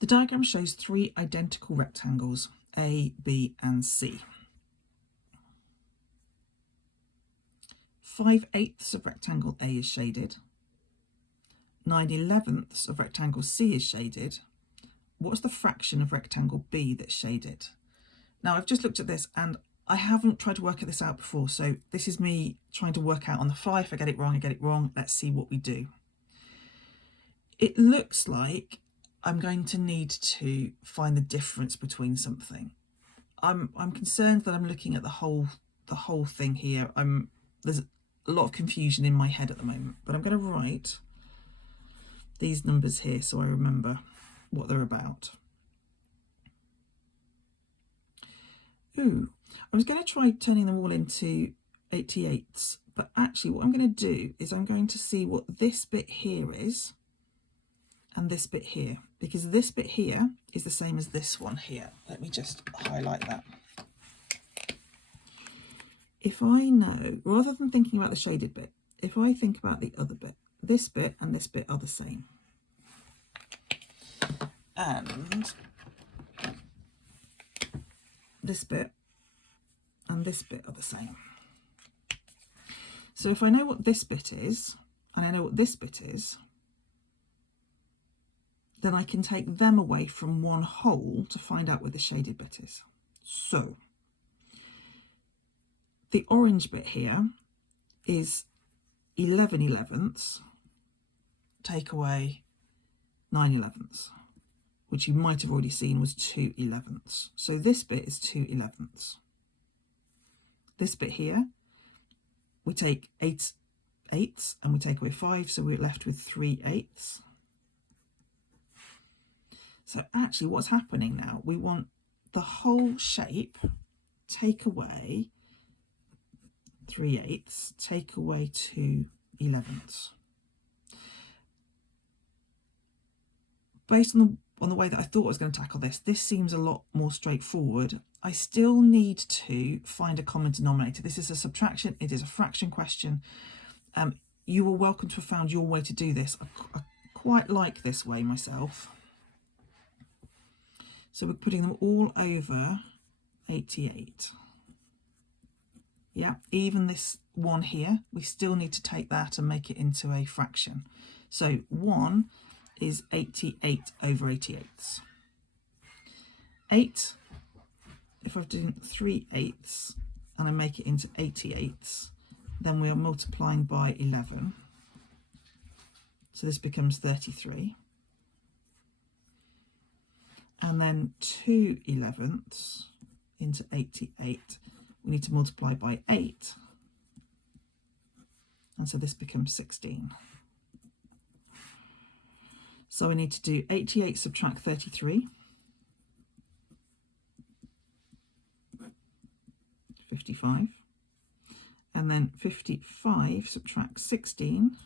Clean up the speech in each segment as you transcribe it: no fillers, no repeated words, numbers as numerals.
The diagram shows three identical rectangles, A, B and C. 5/8 of rectangle A is shaded. 9/11 of rectangle C is shaded. What's the fraction of rectangle B that's shaded? Now I've just looked at this and I haven't tried to work this out before, so this is me trying to work out on the fly. If I get it wrong, I get it wrong. Let's see what we do. It looks like I'm going to need to find the difference between something. I'm concerned that I'm looking at the whole thing here. There's a lot of confusion in my head at the moment, but I'm going to write these numbers here so I remember what they're about. Ooh, I was going to try turning them all into 88s, but actually what I'm going to do is I'm going to see what this bit here is and this bit here, because this bit here is the same as this one here. Let me just highlight that. If I know, rather than thinking about the shaded bit, if I think about the other bit, this bit and this bit are the same. And this bit and this bit are the same. So if I know what this bit is, and I know what this bit is, then I can take them away from one whole to find out where the shaded bit is. So the orange bit here is 11/11, take away 9/11, which you might have already seen was 2/11. So this bit is 2/11. This bit here, we take 8 eighths and we take away 5, so we're left with 3/8. So actually what's happening now, we want the whole shape, take away 3/8, take away 2/11. Based on the way that I thought I was going to tackle this seems a lot more straightforward. I still need to find a common denominator. This is a subtraction, it is a fraction question. You are welcome to have found your way to do this. I quite like this way myself. So we're putting them all over 88. Yeah, even this one here, we still need to take that and make it into a fraction. So 1 is 88 over 88. 8, if I've done 3/8 and I make it into 88, then we are multiplying by 11. So this becomes 33. And then 2/11 into 88, we need to multiply by 8. And so this becomes 16. So we need to do 88 subtract 33. 55. And then 55 subtract 16.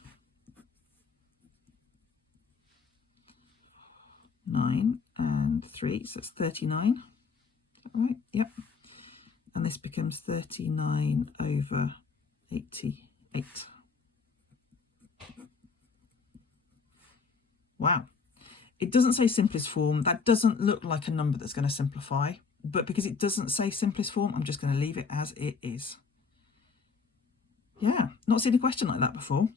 9 and 3, so it's 39. Is that right? Yep. And this becomes 39 over 88. Wow. It doesn't say simplest form. That doesn't look like a number that's going to simplify, but because it doesn't say simplest form, I'm just going to leave it as it is. Yeah, not seen a question like that before.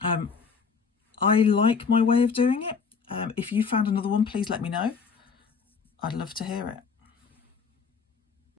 I like my way of doing it. If you found another one, please let me know. I'd love to hear it.